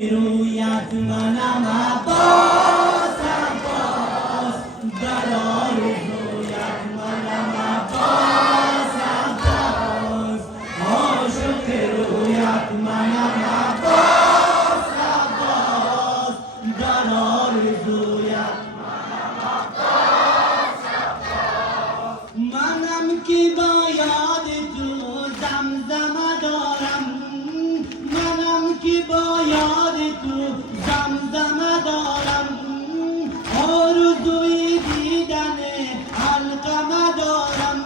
رویت منم عباس عباس در آرزویت منم عباس عباس عاشق رویت منم عباس عباس در آرزویت منم که با یاد تو زمزمه دارم منم که با یاد تو زمزمه دارم آرزوی دیدن علقمه دارم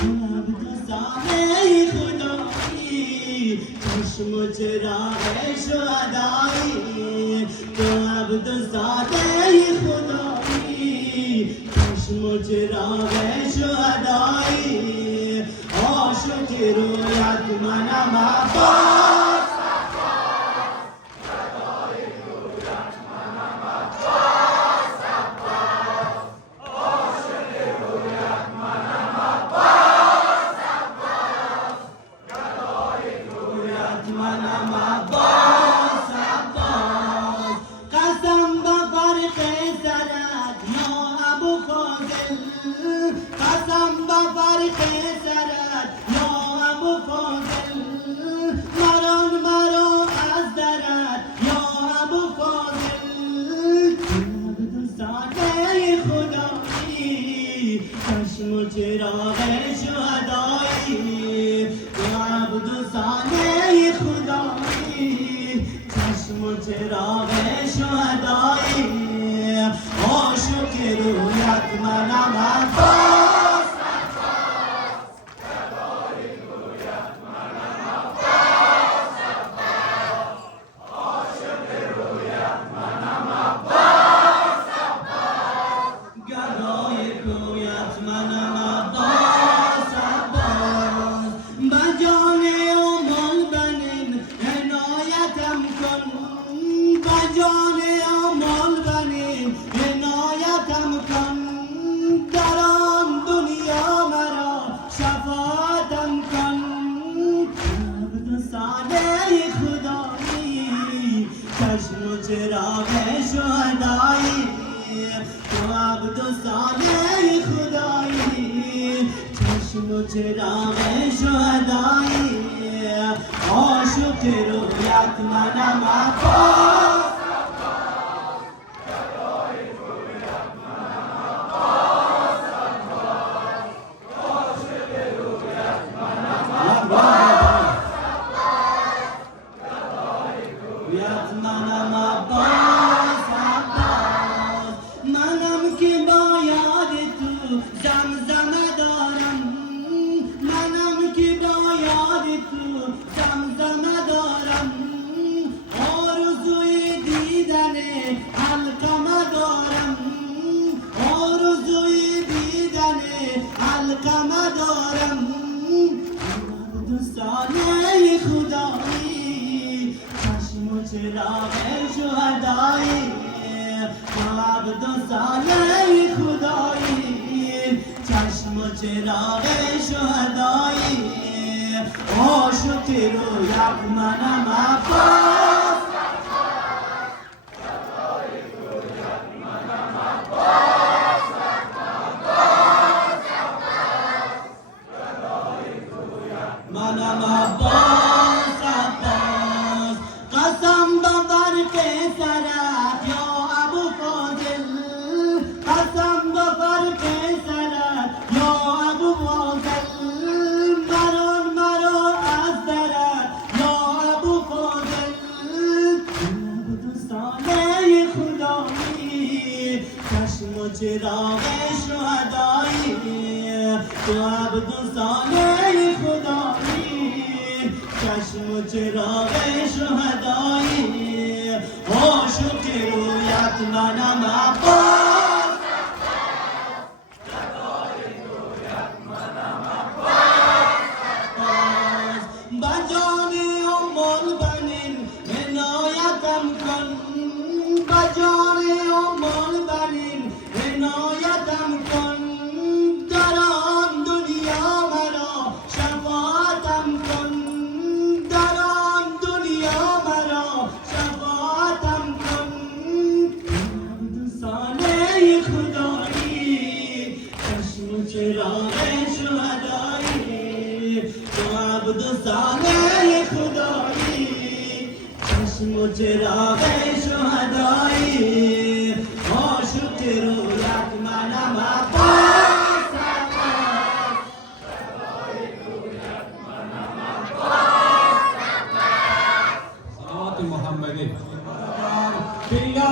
تو عبدالصالح خدایی چشم و چراغ شهدایی تو عبدالصالح خدایی چشم و چراغ شهدایی عاشق رویت منم عباس منم عباس عباس قسم به فرق سرت یا ابو فاضل قسم به فرق سرت یا ابو فاضل مرا از درت یا ابو فاضل عبدالصالح خدایی چشم و چراغ شهدایی عبدالصالح خدایی چشم و چراغ شهدایی عاشق رویت منم عباس گدای رویت منم عباس عاشق رویت منم عباس گدای رویت منم عباس بجان امال بنین عنایتم کن بجان امال بنین عنایتم کن در آن دنیا مرا شفاعتم کن عبدالصالح خدایی چشم و چراغ شهدایی تو عبدالصالح خدایی چشم و چراغ شهدایی عاشق رویت منم عباس گدای رویت منم عباس عاشق رویت منم عباس گدای رویت منم عباس عباس منم که با یاد تو زمزمه دارم منم که با یاد تو زمزمه دارم آرزوی دیدن علقمه دارم آرزوی دیدن علقمه دارم عبدالصالح خدایی چشم و چراغ شهدایی عبدالصالح خدایی چشم و چراغ شهدایی عاشق رویت منم عباس گدای رویت منم عباس گدای رویت منم عباس عباس قسم به فرق سرت یا ابو فاضل قسم به فرق سرت یا ابو فاضل مرا از درت یا ابو فاضل عبدالصالح خدایی چشم و چراغ شهدایی تو عبدالصالح خدایی چشم و چراغ شهدایی عاشق رویت منم عباس گدای رویت منم عباس بجان امال بنین عنایتم کن بجان امال بنین عنایتم کن در آن دنیا مرا شفاعتم کن در آن دنیا مرا چشم و چراغ شهدایی عاشق رویت منم عباس صلوات محمدی بیا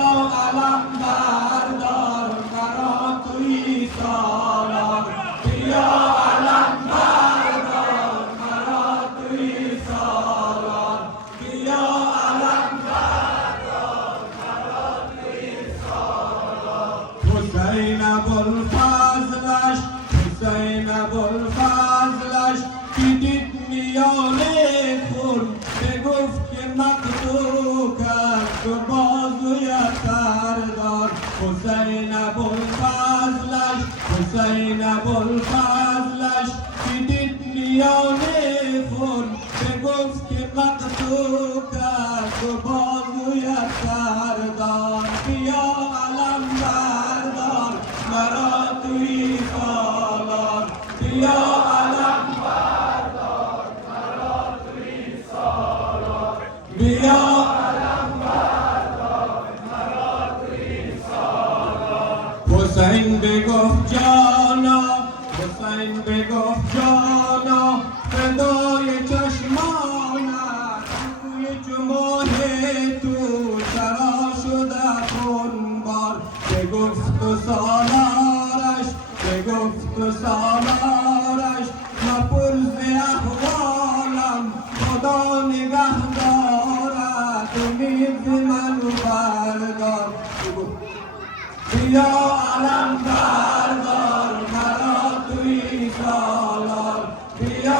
علم بردار مرا توی سالار بیا علم بردار مرا توی سالار بیا علم بردار مرا توی سالار حسین ابوالفضلش حسین ابوالفضلش دیدید میانه خون بگفت که مقتول کرد تو بازویت بردار حسین ابوالفضلش حسین ابوالفضلش دیدید میانه خون بگفت که مقتول کرد تو بازویت بردار بیا علم بردار مرا توی سالار بیا علم بردار مرا توی سالار بیا علم بردار مرا توی سالار حسین بگفت جانا حسین بگفت جانا فدای چشمانت روی جماه تو سرا شده خونبار بگفت و سالارش بگفت و سالارش نپرس احوالم خدا نگه دارد امید من بردار بیا علم بردار مرا توی سالار بیا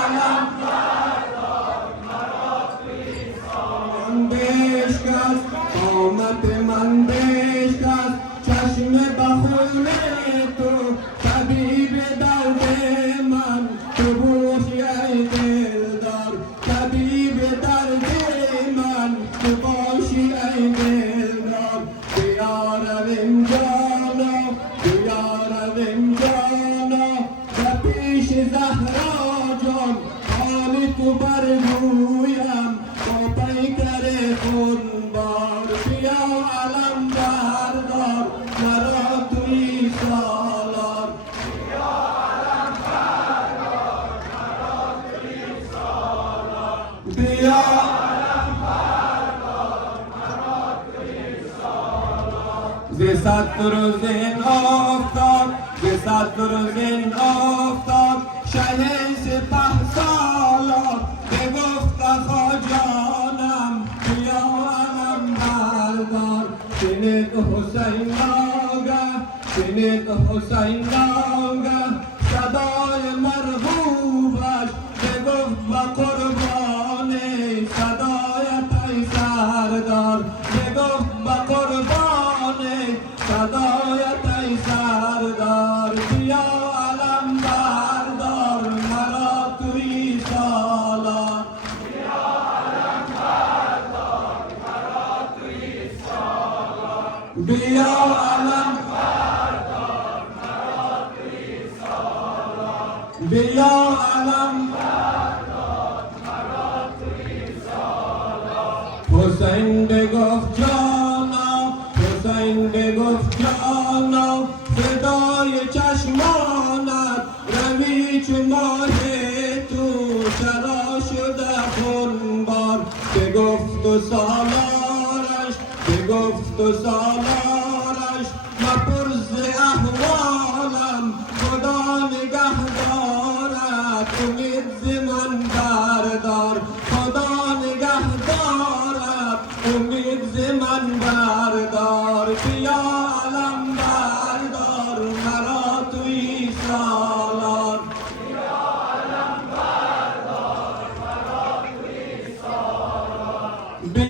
علم بردار مرا توی سالار من بشکست قامت من بشکست چشم بخون تو طبیب درد من تو باشی ای دلدار طبیب درد من تو باشی ای دلدار بیارم جانا بیارم جانا و پیش زهرا جان حال تو برگویم با پیکر خونبار بیا علم بردار مرا توی سالار بیا علم بردار مرا توی سالار بیا علم بردار مرا توی سالار ز صد روز این آفتاب ز صد روز این آفتاب شه سپه سالار بگفت خواجانم بیا علم بردار شنید حسین ناگه شنید حسین ناگه صدای مرغوبش بگفت با قربانی صدایت ای سردار بگفت با قربانی صدایت ای سردار بیا علم بردار مرا توی سالار بیا علم بردار مرا توی سالار بیا علم بردار مرا توی سالار بیا علم بردار مرا توی سالار حسین بگفت جانا حسین بگفت جانا فدای چشمانت روی چو ماه تو سرا شده خونبار بگفت و سالارش بگفت و سالارش